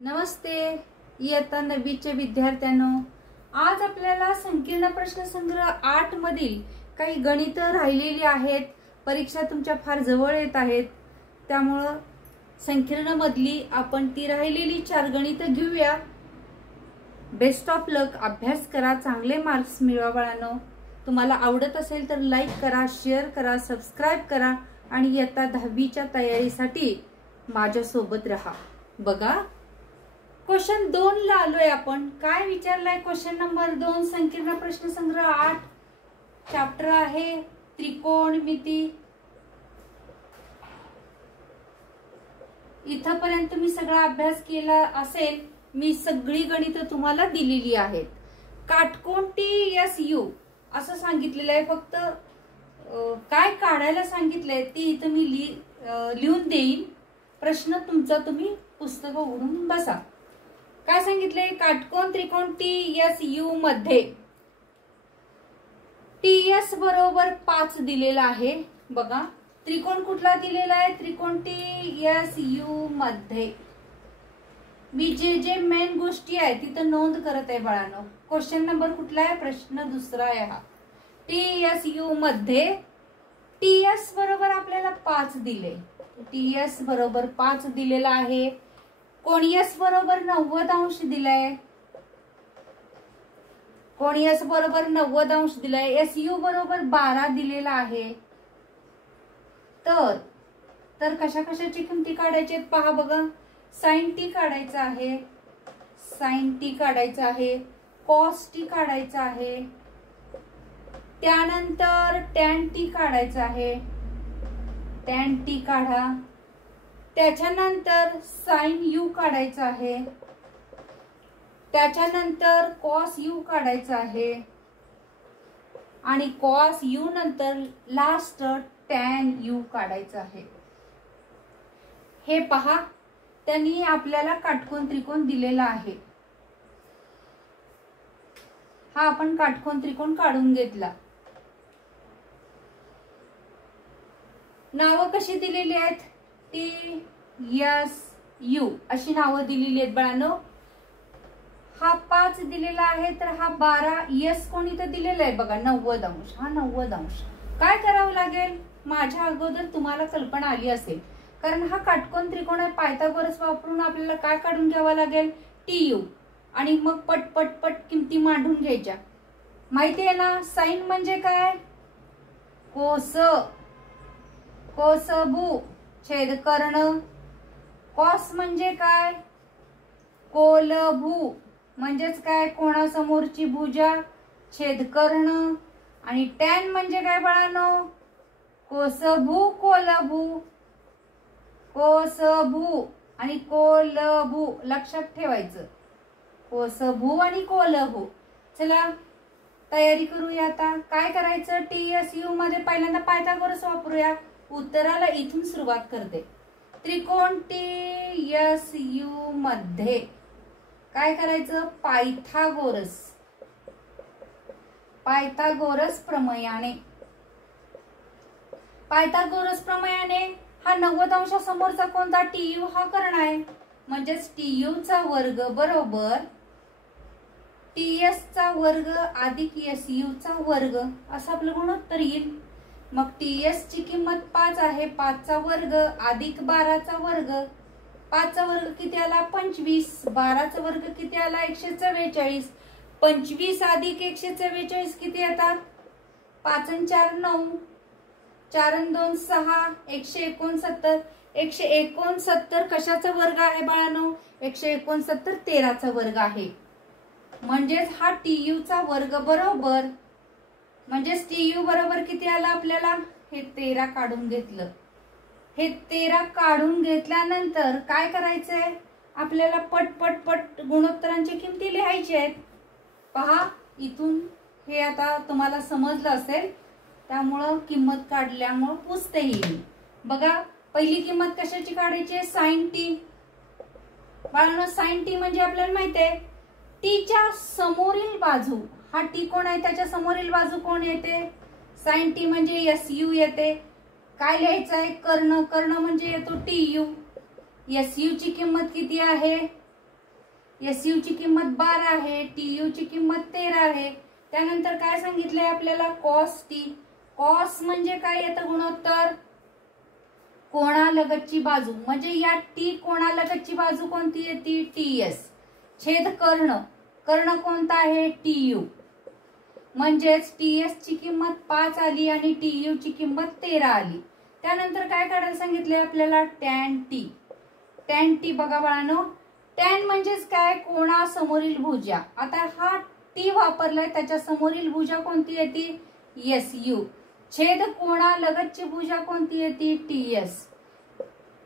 नमस्ते इयत्ता 9वीच्या विद्यार्थ्यांनो, आज आपल्याला संकीर्ण प्रश्नसंग्रह 8 मधील काही गणित राहिलेली आहेत। परीक्षा तुमच्या फार जवळ येत आहेत, त्यामुळे संकीर्ण मधली आपण ती राहिलेली 4 गणित घेऊया। बेस्ट ऑफ लक, अभ्यास करा, चांगले मार्क्स मिळवा बाळांनो। तुम्हाला आवडत असेल तर लाईक करा, शेअर करा, सबस्क्राइब करा आणि इयत्ता 10वीच्या तयारीसाठी माझ्या सोबत रहा। बघा, क्वेश्चन 2 ला आलोय आपण। काय विचारलाय क्वेश्चन नंबर 2, संकीर्ण प्रश्नसंग्रह 8, चॅप्टर आहे त्रिकोणमिती। इथपर्यंत तुम्ही सगळा अभ्यास केला असेल। मी सगळी गणित तुम्हाला दिलेली आहेत। काटकोन TSU असं सांगितलेलं आहे, फक्त काय काढायला सांगितलंय ती इथं मी लिहून देईन। प्रश्न तुमचा तुम्ही पुस्तक उघडून बसा। काय सांगितले? काटकोन त्रिकोण TSU मध्ये TS बरोबर 5 दिलेला आहे। बघा, त्रिकोण कुठला दिलेला आहे? त्रिकोण TSU मध्ये मी जे मेन गोष्टी आहे तिथं नोंद करत आहे बाळांनो। क्वेश्चन नंबर कुठला आहे? प्रश्न दुसरा आहे हा। TSU मध्ये TS बरोबर आपल्याला 5 दिले। TS बरोबर 5 दिलेला आहे। कोण S बरोबर 90 अंश दिलाय। कोण S बरोबर 90 अंश दिलाय। SU बरोबर 12 दिलेला आहे। तर कशा कशाची किमती काढायची आहेत पहा बघा। sin t काढायचा आहे, sin t काढायचा आहे, cos t काढायचा आहे, त्यानंतर tan t काढायचा आहे, tan t काढा। त्याच्यानंतर sin u काढायचा आहे, त्याच्यानंतर cos u काढायचा आहे आणि cos u नंतर लास्ट tan u काढायचा आहे। हे पहा, त्यांनी आपल्याला काटकोन त्रिकोण दिलेला आहे। हा आपण काटकोन त्रिकोण काढून घेतला। नाव कशी दिलेली आहेत? TSU अशी नावं दिलेली आहेत बाळांनो। हा 5 दिलेला आहे, तर हा 12। S कोणी तर दिलेला आहे बघा 90 अंश। हा 90 अंश काय करावं लागेल? माझ्या अगोदर तुम्हाला कल्पना आली असेल, कारण हा काटकोन त्रिकोण आहे। पायथागोरस वापरून आपल्याला काय काढून घ्यावा लागेल? TU, आणि मग पट पट पट किमती मांडून घ्यायच्या। माहिती आहे ना? साइन म्हणजे काय? कोस, कोसभू छेदकर्ण। कॉस म्हणजे काय? कोलभू म्हणजेच काय? कोणासमोरची भुजा छेदकर्ण। आणि टॅन म्हणजे काय बाळांनो? कोसभू कोलभू, कोसभू आणि कोलभू लक्षात ठेवायचं। कोसभू आणि कोलभू। चला तयारी करूया आता। काय करायचं? TSU मध्ये पहिल्यांदा पायथागोरस वापरूया। उत्तराला इथून सुरुवात करते। त्रिकोण TSU मध्ये काय करायचं? पायथागोरस, पायथागोरस प्रमेयाने, पायथागोरस प्रमेयाने हा 90 अंशासमोरचा कोणता? TU हा कर्ण आहे, म्हणजेच TU चा वर्ग बरोबर TS चा वर्ग अधिक SU चा वर्ग असं आपलं गुणोत्तर येईल। मग TS ची किंमत 5 आहे। 5 चा वर्ग अधिक 12 चा वर्ग। 5 चा वर्ग किती आला? 25। 12 चा वर्ग किती आला? 144। 25 अधिक 144 किती येतात? 5 आणि 4 9, 4 आणि 2 6, 169। 169 कशाचा वर्ग आहे बाळांनो? 169 13 चा वर्ग आहे। म्हणजेच हा TU चा वर्ग बरोबर, म्हणजेच TU बरोबर किती आला आपल्याला? हे 13 काढून घेतलं। हे 13 काढून घेतल्यानंतर काय करायचंय? आपल्याला पट पट पट गुणोत्तरांची किमती लिहायची आहेत। पहा, इथून हे आता तुम्हाला समजलं असेल, त्यामुळं किंमत काढल्यामुळं पुसते येईल। बघा, पहिली किंमत कशाची काढायची आहे? sin t। बाळांनो, sin t म्हणजे आपल्याला माहिती आहे t च्या समोरील बाजू। हा t कोण आहे? त्याच्या समोरील बाजू कोण येते? sin t म्हणजे SU येते। काय लिहायचं आहे? कर्ण, कर्ण म्हणजे येतो TU। SU ची किंमत किती आहे? SU ची किंमत 12 आहे, TU ची किंमत 13 आहे. त्यानंतर काय सांगितलंय आपल्याला cos t. cos म्हणजे काय येतं गुणोत्तर? कोणालगतची बाजू. म्हणजे या t कोणालगतची बाजू कोणती येते? TS छेद कर्ण. कर्ण कोणता आहे? TU. म्हणजेच TS ची किंमत 5 आली आणि TU ची किंमत 13 आली. त्यानंतर काय काढायला सांगितले आपल्याला? tan t. tan t बघा बाळांनो, tan म्हणजेच काय? कोणासमोरील भुजा. आता हा t वापरलाय, त्याच्या समोरील भुजा कोणती येते? SU. छेद कोणालगतची भुजा कोणती येते? TS.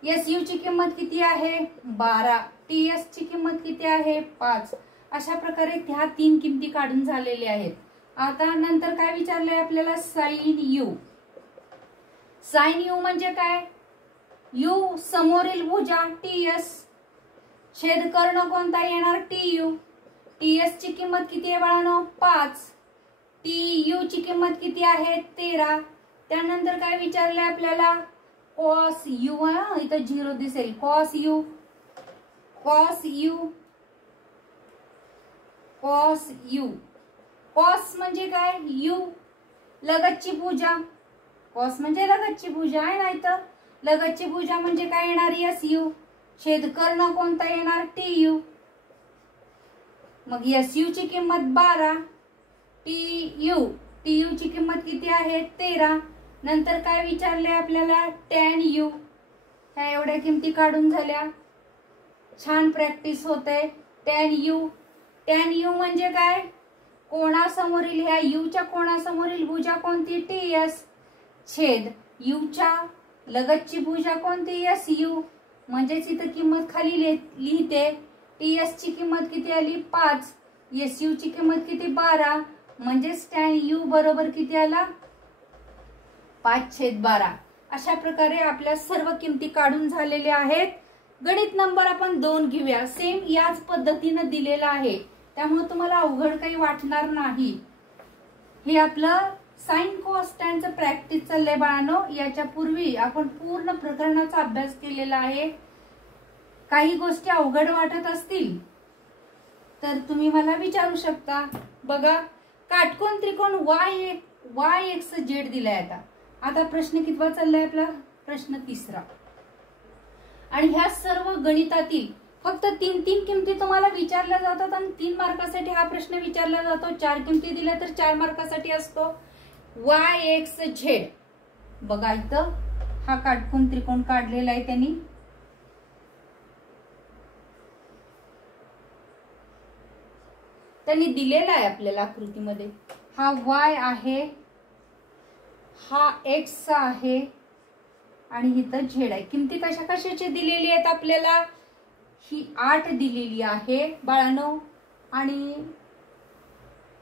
SU ची किंमत किती आहे? 12. TS ची किंमत किती आहे? 5. अशा प्रकारे ह्या 3 किमती काढून झालेल्या आहेत. आता नंतर काय विचारलंय आपल्याला? sin u. sin u म्हणजे काय? u समोरील भुजा TS छेद कर्ण कोणता येणार? TU. TS ची किंमत किती आहे बाळांनो? 5. TU ची किंमत किती आहे? 13. त्यानंतर काय विचारलंय आपल्याला? cos u. इथं 0 दिसेल. cos u. cos u. cos u. cos म्हणजे काय? u लगतची भुजा. cos म्हणजे लगतची भुजा आहे ना. इथं लगतची भुजा म्हणजे काय येणार? SU. छेद कर्ण कोणता येणार? TU. मग SU ची किंमत 12. TU ची किंमत किती आहे? 13. नंतर काय विचारले आपल्याला? tan u. ह्या एवढ्या किमती काढून झाल्या. छान प्रॅक्टिस होते. tan u. tan u म्हणजे काय? कोणासमोरील, ह्या u च्या कोणासमोरील भुजा कोणती? TS छेद u च्या लगतची भुजा कोणती? SU. म्हणजेच इथं किंमत खाली लिहिते. TS ची किंमत किती आली? 5. SU ची किंमत किती? 12. म्हणजेच tan u बरोबर किती आला? 5/12. अशा प्रकारे आपल्या सर्व किमती काढून झालेल्या आहेत. गणित नंबर आपण 2 घेऊया. सेम याच पद्धतीने दिलेला आहे, त्यामुळे तुम्हाला अवघड काही वाटणार नाही. हे आपलं साइन कॉस टॅनचं प्रॅक्टिस चाललंय बाळांनो. याच्या पूर्वी आपण पूर्ण प्रकरणाचा अभ्यास केलेला आहे. काही गोष्टी अवघड वाटत असतील तर तुम्ही मला विचारू शकता. बघा, काटकोन त्रिकोण YXZ दिलाय. आता प्रश्न कितवा चाललाय आपला? प्रश्न 3रा. आणि ह्या सर्व गणितातील फक्त 3 किमती तुम्हाला विचारल्या जातात आणि 3 मार्कासाठी हा प्रश्न विचारला जातो. 4 किमती दिल्या तर 4 मार्कासाठी असतो. YXZ. बघा इथं हा काटकोन त्रिकोण काढलेला आहे त्यांनी. त्यांनी दिलेला आहे आपल्याला आकृतीमध्ये. हा Y आहे, हा X आहे आणि इथं Z आहे. किमती कशा कशाची दिलेली आहेत आपल्याला? ही 8 दिलेली आहे बाळांनो. आणि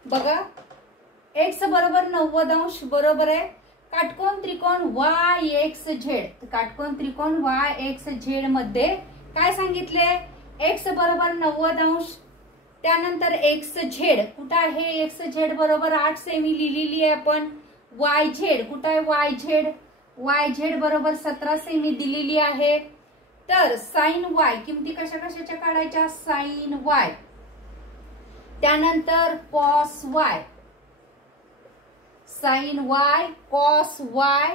बघा x बरोबर 90° बरोबर आहे. काटकोन त्रिकोण YXZ. काटकोन त्रिकोण YXZ मध्ये काय सांगितले? x बरोबर 90°. त्यानंतर XZ कुठं आहे? XZ बरोबर 8 सेमी लिहिलेली आहे आपण. YZ कुठं आहे? YZ बरोबर 17 सेमी दिलेली आहे. तर साइन Y किमती कशा कशाच्या काढायच्या? Sine Y. त्यानंतर cos Y. Sine Y, cos Y.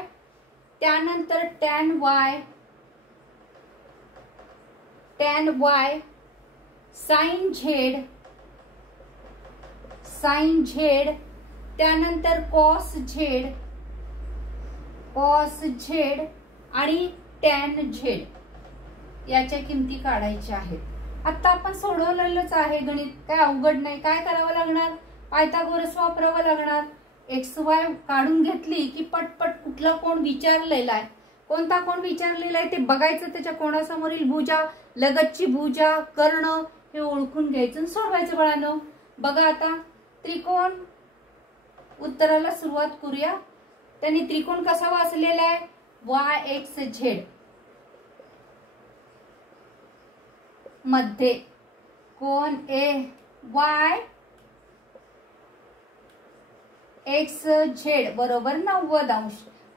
त्यानंतर tan Y. Tan Y. Sine Z. Sine Z. त्यानंतर कॉस Z. कॉस Z आणि टॅन Z. याच्या किमती काढायच्या आहेत. आता आपण सोडवलेलंच आहे गणित, काय अवघड नाही. काय करावं लागणार? पायथागोरस वापरावं लागणार. XY काढून घेतली की पटपट कुठला कोण विचारलेला आहे, कोणता कोण विचारलेला आहे ते बघायचं. त्याच्या कोणासमोरील भुजा, लगतची भुजा, कर्ण हे ओळखून घ्यायचं आणि सोडवायचं बाळांनो. बघा आता त्रिकोण उत्तराला सुरुवात करूया. त्यांनी त्रिकोण कसा वाचलेला आहे? YXZ. मध्ये कोण YXZ बरोबर 90°.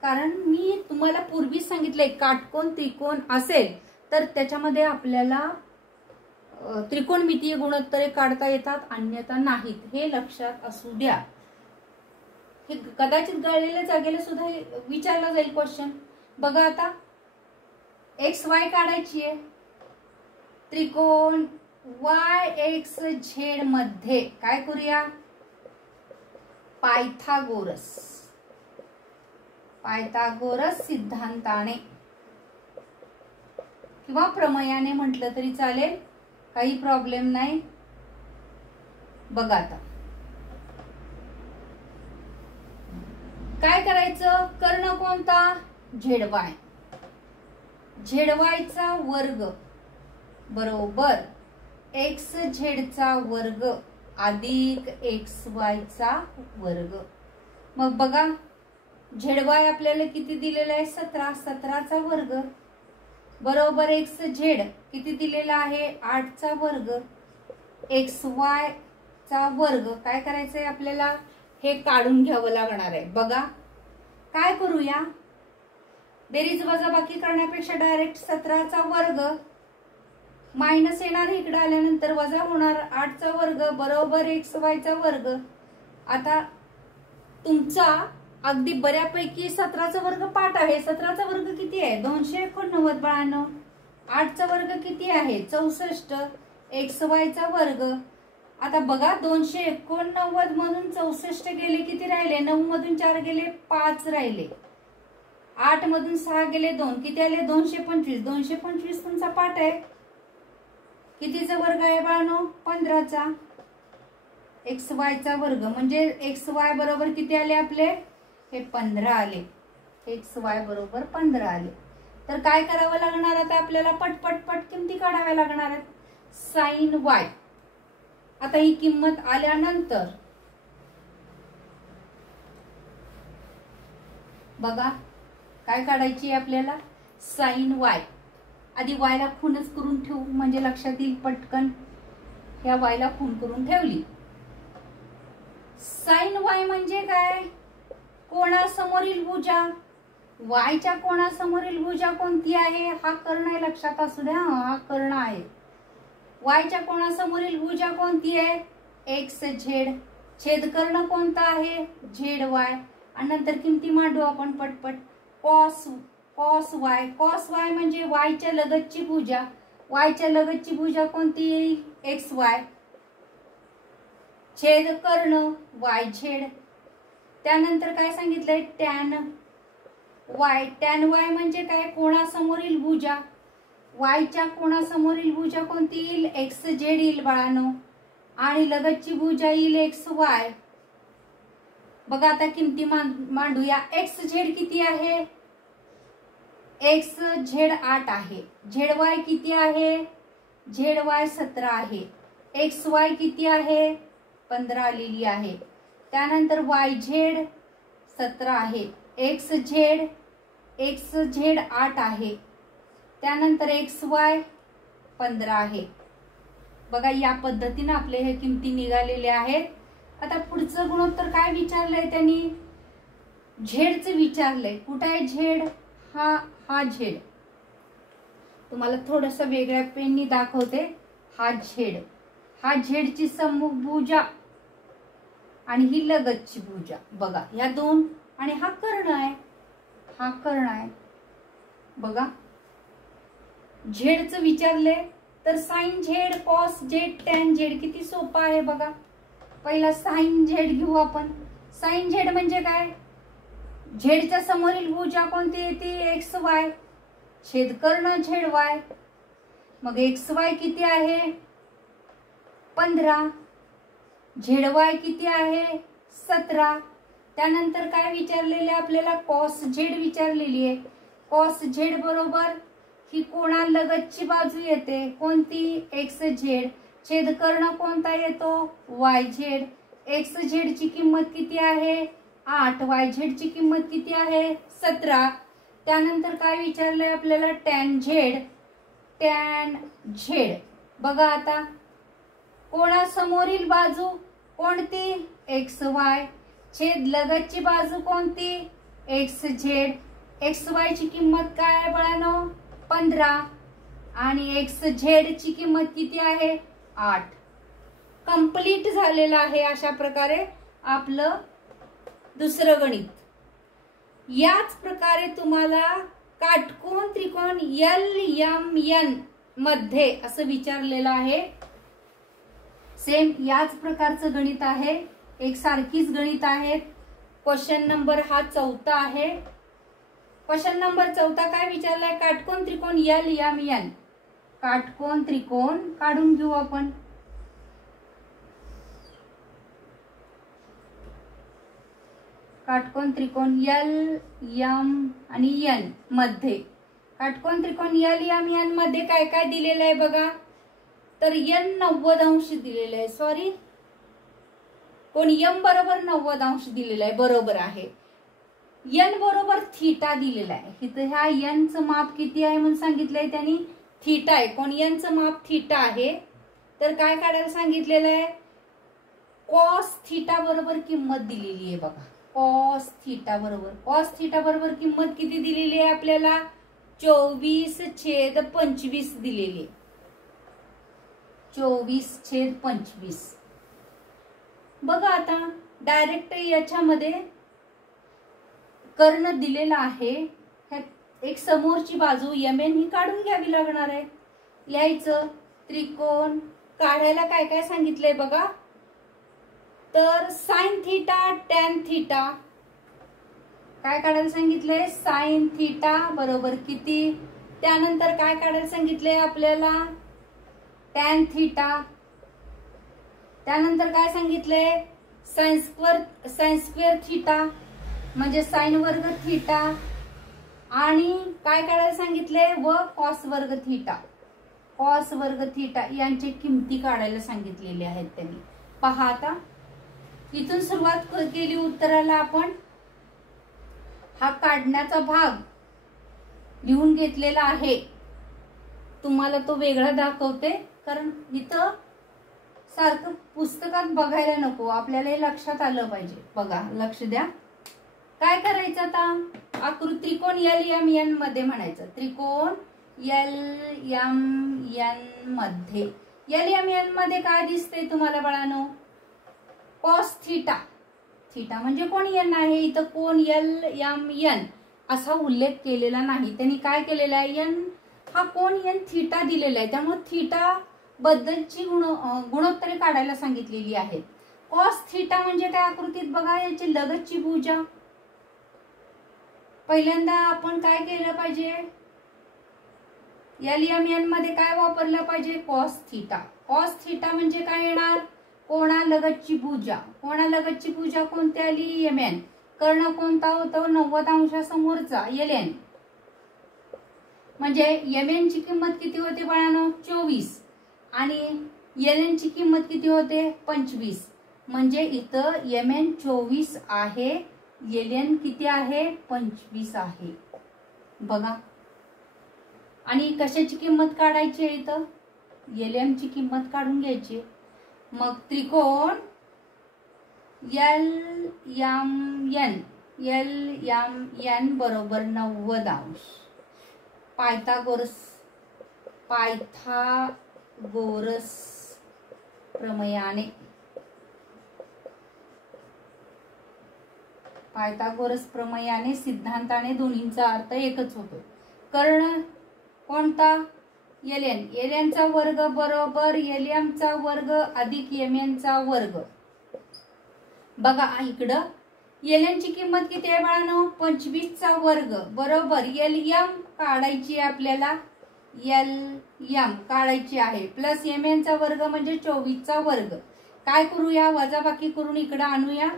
कारण मी तुम्हाला पूर्वी सांगितलंय काटकोन त्रिकोण असेल तर त्याच्यामध्ये आपल्याला त्रिकोणमितीय गुणोत्तरे काढता येतात, अन्यथा नाहीत, हे लक्षात असू द्या. हे कदाचित गळलेल्या जागेला सुद्धा विचारला जाईल क्वेश्चन. बघा आता एक्स वाय काढायची आहे. त्रिकोण वाय एक्स झेड मध्ये काय करूया, पायथागोरस सिद्धांताने किंवा प्रमेयाने म्हटलं तरी चालेल, काही प्रॉब्लेम नाही. बघा आता काय करायचं, कर्ण कोणता, झेडवाय. झेडवायचा वर्ग बरोबर एक्स झेडचा वर्ग अधिक एक्स वायचा वर्ग. मग बघा झेडवाय आपल्याला किती दिलेला आहे, 17. 17चा वर्ग बरोबर एक्स झेड किती दिलेला आहे, 8चा वर्ग. एक्स वाय चा वर्ग काय करायचंय आपल्याला, हे काढून घ्यावं लागणार आहे. बघा काय करूया, बेरीज वजाबाकी करण्यापेक्षा डायरेक्ट 17चा वर्ग मायनस येणार, इकडे आल्यानंतर वजा होणार, 8चा वर्ग बरोबर एक्स वायचा वर्ग. आता तुमचा अगदी बऱ्यापैकी 17चा वर्ग पाठ आहे. 17चा वर्ग किती आहे, 289 बाळांनो. 8चा वर्ग किती आहे, 64. एक्स वायचा वर्ग. आता बघा 289 मधून 64 गेले, किती राहिले, 9 मधून 4 गेले, 5 राहिले. 8 मधून 6 गेले, 2 किती आले, 225. 225 तुमचा पाठ आहे. कितीचा वर्ग आहे बाळांनो, 15चा. एक्स वायचा वर्ग म्हणजे एक्स वाय बरोबर किती आले आपले, हे 15 आले. एक्स वाय बरोबर 15 आले. तर काय करावं लागणार आता आपल्याला, पट किमती काढाव्या लागणार आहेत. साइन वाय, आता ही किंमत आल्यानंतर बघा काय काढायची आपल्याला, साइन वाय. आधी वायला खूनच करून ठेवू म्हणजे लक्षात येईल पटकन. ह्या वायला खून करून ठेवली. साइन वाय म्हणजे काय, कोणासमोरील भुजा. वायच्या कोणासमोरील भुजा कोणती आहे, हा कर्ण आहे, लक्षात असू द्या, हा कर्ण आहे. वायच्या कोणासमोरील भुजा कोणती आहे, एक्स झेड. छेदकर्ण कोणता आहे, झेड वाय. आणि नंतर किमती मांडू आपण पटपट. Cos Y. कॉस वाय म्हणजे वायच्या लगतची भुजा. वायच्या लगतची भुजा कोणती येईल, एक्स वाय. छेदकर्ण वाय झेड. त्यानंतर काय सांगितलंय, टॅन वाय. टॅन वाय म्हणजे काय, कोणासमोरील भुजा. वायच्या कोणासमोरील भुजा कोणती येईल, एक्स झेड येईल बाळांनो. आणि लगतची भुजा येईल एक्स वाय. बघा आता किमती मांडूया. एक्स झेड किती आहे, एक्स झेड 8 आहे. झेड वाय किती आहे, झेड वाय 17 आहे. एक्स वाय किती आहे, 15 आलेली आहे. त्यानंतर वाय झेड 17 आहे. एक्स झेड 8 आहे. त्यानंतर एक्स वाय 15 आहे. बघा या पद्धतीने आपले हे किमती निघालेले आहेत. आता पुढचं गुणोत्तर काय विचारलंय त्यांनी, झेडचं विचारलंय. कुठं आहे झेड, हा झेड. तुम्हाला थोडस वेगळ्या पेननी दाखवते. हा झेडची सम्मुख भुजा आणि ही लगतची भुजा. बघा या दोन, आणि हा कर्ण आहे. बघा झेडचं विचारले तर sine Z, cos Z, tan Z. किती सोपं आहे बघा. पहिला साइन झेड घेऊ आपण. साइन झेड म्हणजे काय, झेडच्या समोरील भुजा कोणती येते, एक्स वाय. छेदकर्ण झेड वाय. मग एक्स वाय किती आहे, 15. झेड वाय किती आहे, 17. त्यानंतर काय विचारलेले आपल्याला, कॉस झेड विचारलेली आहे. कॉस झेड बरोबर ही कोणालगतची बाजू येते, कोणती, एक्स झेड. छेदकर्ण कोणता येतो, वाय झेड. एक्स झेडची किंमत किती आहे, 8. वाय झेडची किंमत किती आहे, 17. त्यानंतर काय विचारलंय आपल्याला, टॅन झेड. बघा आता कोणासमोरील बाजू कोणती, एक्स वाय. छेद लगतची बाजू कोणती, एक्स झेड. एक्स वाय ची किंमत काय आहे बाळांनो, 15. आणि एक्स झेड ची किंमत किती आहे 8. कंप्लीट झालेलं आहे अशा प्रकारे आपलं दुसरं गणित. याच प्रकारे तुम्हाला काटकोन त्रिकोण LMN मध्ये असं विचारलेलं आहे. सेम याच प्रकारचं गणित आहे, एक सारखीच गणित आहेत. क्वेश्चन नंबर हा 4था आहे. क्वेश्चन नंबर 4 काय विचारलाय, काटकोन त्रिकोण LMN. काटकोन त्रिकोण काढून घेऊ आपण. काटकोन त्रिकोण LM आणि N मध्ये, काटकोन त्रिकोण LMN मध्ये काय काय दिलेलं आहे बघा. तर n 90 अंश दिलेलं आहे. सॉरी, कोण m बरोबर 90 अंश दिलेलं आहे. बरोबर आहे. n बरोबर थीटा दिलेला आहे. इथं ह्या n चं माप किती आहे म्हणून सांगितलंय त्यांनी, थीटा आहे. कोण n चं माप थीटा आहे. तर काय काढायला सांगितलेलं आहे, कॉस थीटा बरोबर किंमत दिलेली आहे बघा. कॉस थीटा बरोबर किंमत किती दिलेली आहे आपल्याला, 24/25 दिलेली आहे. 24/25. बघा आता डायरेक्ट याच्यामध्ये कर्ण दिलेला आहे. एक समोरची बाजू MN ही काढून घ्यावी लागणार आहे. लिहायचं त्रिकोण काढायला काय काय सांगितलंय बघा. तर साइन थीटा टॅन थीटा काय काढायला सांगितलंय, साइन थीटा बरोबर किती. त्यानंतर काय काढायला सांगितलंय आपल्याला, टॅन थीटा. त्यानंतर काय सांगितलंय, साइन स्क्वेअर थीटा म्हणजे साइन वर्ग थीटा. आणि काय काढायला सांगितलंय, व कॉस वर्ग थीटा. कॉस वर्ग थीटा यांची किमती काढायला सांगितलेली आहेत त्यांनी. पहा आता इथून सुरुवात केली उत्तराला आपण. हा काढण्याचा भाग लिहून घेतलेला आहे. तुम्हाला तो वेगळा दाखवते, कारण इथं सारखं पुस्तकात बघायला नको, आपल्याला हे लक्षात आलं पाहिजे. बघा, लक्ष द्या. काय करायचं आता, आकृती त्रिकोण LMN मध्ये म्हणायचं. त्रिकोण LMN मध्ये, LMN मध्ये काय दिसतंय तुम्हाला बाळांनो, कॉस थीटा. थीटा म्हणजे कोण n आहे. इथं कोण LMN असा उल्लेख केलेला नाही. त्यांनी काय केलेला आहे, n हा कोण n थीटा दिलेला आहे. त्यामुळे थीटा बद्दलची गुणोत्तरे काढायला सांगितलेली आहेत. कॉस थीटा म्हणजे काय, आकृतीत बघा याची लगतची भुजा. पहिल्यांदा आपण काय केलं पाहिजे, LMN मध्ये काय वापरलं पाहिजे, कॉस थीटा. कॉस थीटा म्हणजे काय येणार, कोणालगतची भुजा. कोणालगतची भुजा कोणती आली, MN. कर्ण कोणता होतो, 90 अंशासमोरचा LN. म्हणजे MN ची किंमत किती होते बाळांनो, 24. आणि LN ची किंमत किती होते, 25. म्हणजे इथं MN 24 आहे, LN किती आहे, 25 आहे. बघा, आणि कशाची किंमत काढायची आहे, इथं LM ची किंमत काढून घ्यायची. मग त्रिकोण LMN बरोबर 90 अंश. पायथागोरस प्रमेयाने, पायथागोरस प्रमेयाने सिद्धांताने दोन्हींचा अर्थ एकच होतो. कर्ण कोणता, LN. LN चा वर्ग बरोबर LM चा वर्ग अधिक MN चा वर्ग. बघा इकडं LN ची किंमत किती आहे बाळांनो, 25 चा वर्ग बरोबर LM काढायची आपल्याला, LM काढायची आहे, प्लस MN चा वर्ग म्हणजे 24 चा वर्ग. काय करूया, वजाबाकी करून इकडे आणूया.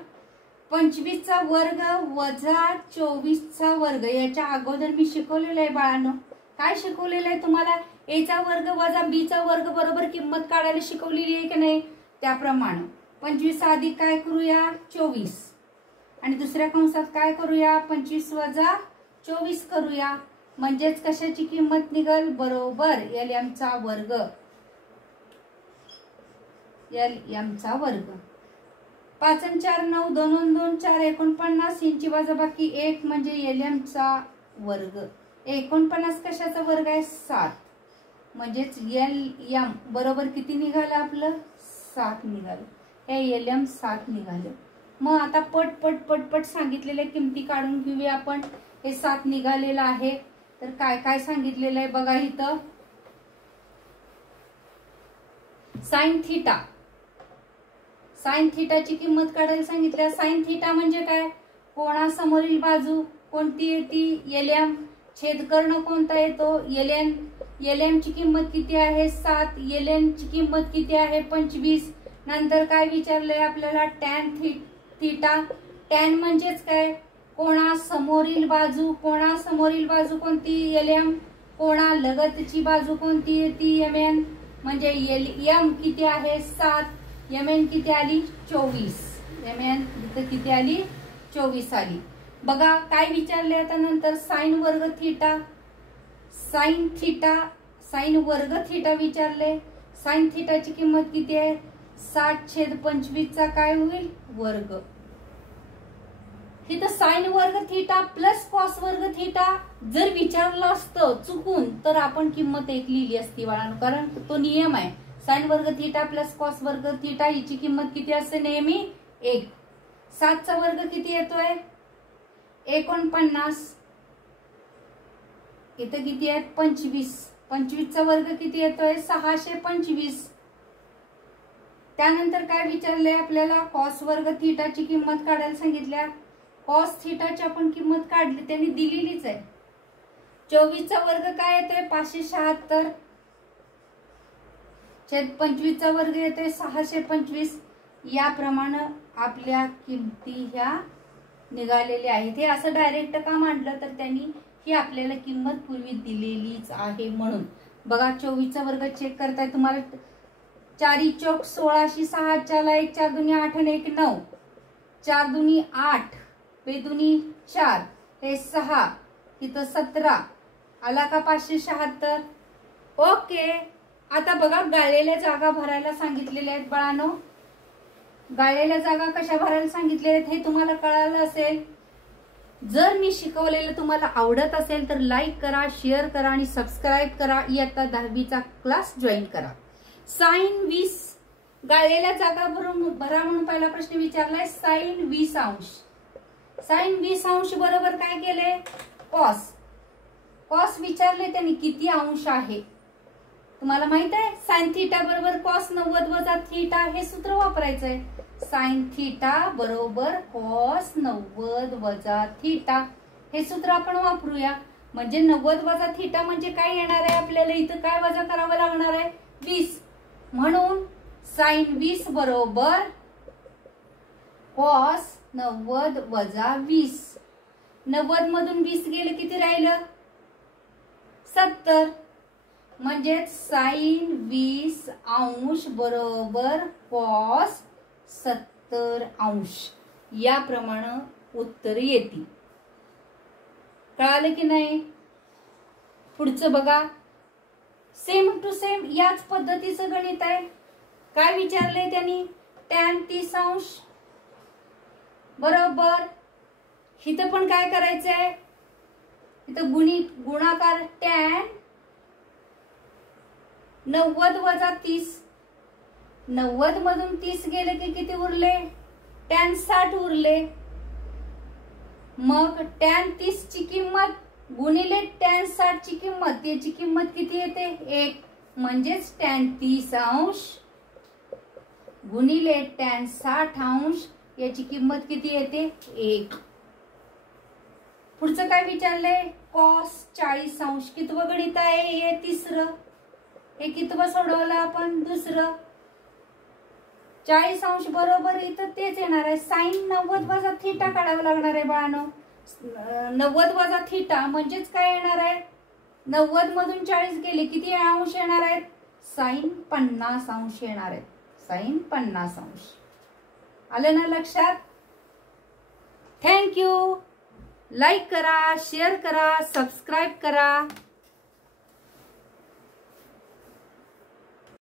25 चा वर्ग वजा 24 चा वर्ग. याच्या अगोदर मी शिकवलेलं आहे बाळांनो. काय शिकवलेलं आहे तुम्हाला, A चा वर्ग वजा B चा वर्ग बरोबर किंमत काढायला शिकवलेली आहे की नाही. त्याप्रमाणे 25 अधिक काय करूया, 24. आणि दुसऱ्या कंसात काय करूया, 25 वजा 24 करूया. म्हणजेच कशाची किंमत निघल, बरोबर LM चा वर्ग. LM चा वर्ग. 5 आणि 4 9, 2 आणि 2 4, 49. यांची वजाबाकी 1 म्हणजे LM चा वर्ग. 49 कशाचा वर्ग आहे, 7. म्हणजेच LM बरोबर किती निघालं आपलं 7 निघालं. हे LM 7 निघालं. मग आता पट पट पट पट सांगितलेल्या किमती काढून घेऊया आपण. हे 7 निघालेलं आहे. तर काय काय सांगितलेलं आहे बघा इथं. साइन थीटा, साइन थीटाची किंमत काढायला सांगितल्या. साइन थीटा म्हणजे काय, कोणासमोरील बाजू कोणती येते LM, छेदकर्ण कोणता येतो LN. LM ची किंमत किती आहे 7, LN ची किंमत किती आहे 25. नंतर काय विचारलंय आपल्याला टॅन थीटा. टॅन म्हणजेच काय, कोणासमोरील बाजू, कोणासमोरील बाजू कोणती LM, कोणा लगतची बाजू कोणती येते MN. म्हणजे M किती आहे 7, MN किती आली 24. MN इथं किती आली 24 आली. बघा काय विचारले आता नंतर साइन वर्ग थीटा, साइन थीटा, साइन वर्ग थीटा विचारले. साइन थीटाची किंमत किती आहे 60/25 चा काय होईल वर्ग. इथं साइन वर्ग थीटा प्लस कॉस वर्ग थीटा जर विचारलं असतं चुकून तर आपण किंमत 1 लिहिली असती बाळांनो, कारण तो नियम आहे. साइन वर्ग थीटा प्लस कॉस वर्ग थीटा हिची किंमत किती असते नेहमी 1. 7 चा वर्ग किती येतोय 49. इथं किती आहेत 25. 25 चा वर्ग किती येतोय 625. त्यानंतर काय विचारलंय आपल्याला कॉस वर्ग थीटाची किंमत काढायला सांगितल्या. कॉस थीटाची आपण किंमत काढली, त्यांनी दिलेलीच आहे. 24 चा वर्ग काय येतोय 576 छेद 25 चा वर्ग येतोय 625. याप्रमाणे आपल्या किमती ह्या निघालेल्या आहेत. हे असं डायरेक्ट का मांडलं तर त्यांनी ही आपल्याला किंमत पूर्वी दिलेलीच आहे म्हणून. बघा 24 चा वर्ग चेक करताय तुम्हाला. 4 चौक 16 6 4 1 4 2 8 1 9 4 2 8 2 2 4 हे 6 इथं 17 आला का 576. ओके. आता बघा गाळलेल्या जागा भरायला सांगितलेल्या आहेत बाळांनो. गाळलेल्या जागा कशा भरायला सांगितलेल्या आहेत हे तुम्हाला कळालं असेल. जर मी शिकवलेलं तुम्हाला आवडत असेल तर लाईक करा, शेअर करा आणि सबस्क्राईब करा. इयत्ता 10वी चा क्लास जॉईन करा. साइन 20 गाळलेल्या जागा भरा म्हणून पहिला प्रश्न विचारलाय. साइन 20 अंश. साइन 20 अंश बरोबर काय केले कॉस. कॉस विचारले त्यांनी किती अंश आहे तुम्हाला माहित आहे. साइन थीटा बरोबर कॉस 90 वजा थीटा हे सूत्र वापरायचंय. साइन थीटा बरोबर कॉस 90 वजा थीटा हे सूत्र आपण वापरूया. म्हणजे 90 वजा थीटा म्हणजे काय येणार आहे आपल्याला इथं काय वजा करावं लागणार आहे 20. म्हणून साइन 20 बरोबर कॉस 90 वजा 20. 90 मधून 20 गेले किती राहिलं 70. म्हणजे साइन 20 अंश बरोबर कॉस 70 अंश. याप्रमाणे उत्तर येतील. कळालं की नाही. पुढचं बघा. सेम टू सेम याच पद्धतीचं गणित आहे. काय विचारले त्यांनी टॅन 30 अंश बरोबर. इथं पण काय करायचंय इथं गुणाकार टॅन 90 वजा 30. 90 मधून 30 गेले की किती उरले टॅन 60 उरले. मग टॅन 30 ची किंमत गुणिले टॅन 60 ची किंमत याची किंमत किती येते 1. म्हणजेच टॅन 30 अंश गुणिले टॅन 60 अंश याची किंमत किती येते 1. पुढचं काय विचारलंय कॉस 40 अंश. कितवं गणित आहे हे 3रं. हे कितवं सोडवलं आपण 2रं. 40 अंश बरोबर इथं तेच येणार आहे. साइन 90 वजा थीटा काढावं लागणार आहे बाळांनो. 90 वजा थीटा म्हणजेच काय येणार आहे 90 मधून 40 गेले किती अंश येणार आहेत साइन 50 अंश येणार आहेत. साइन 50 अंश. आलं ना लक्षात. थँक्यू. लाईक करा, शेअर करा, सबस्क्राईब करा.